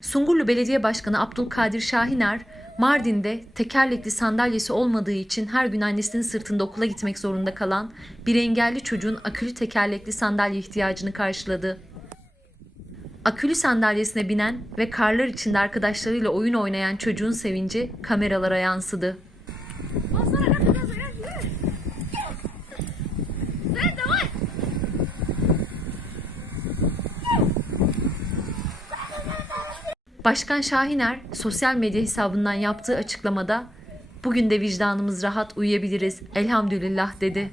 Sungurlu Belediye Başkanı Abdülkadir Şahiner, Mardin'de tekerlekli sandalyesi olmadığı için her gün annesinin sırtında okula gitmek zorunda kalan bir engelli çocuğun akülü tekerlekli sandalye ihtiyacını karşıladı. Akülü sandalyesine binen ve karlar içinde arkadaşlarıyla oyun oynayan çocuğun sevinci kameralara yansıdı. Basana, Başkan Şahiner sosyal medya hesabından yaptığı açıklamada bugün de vicdanımız rahat uyuyabiliriz elhamdülillah dedi.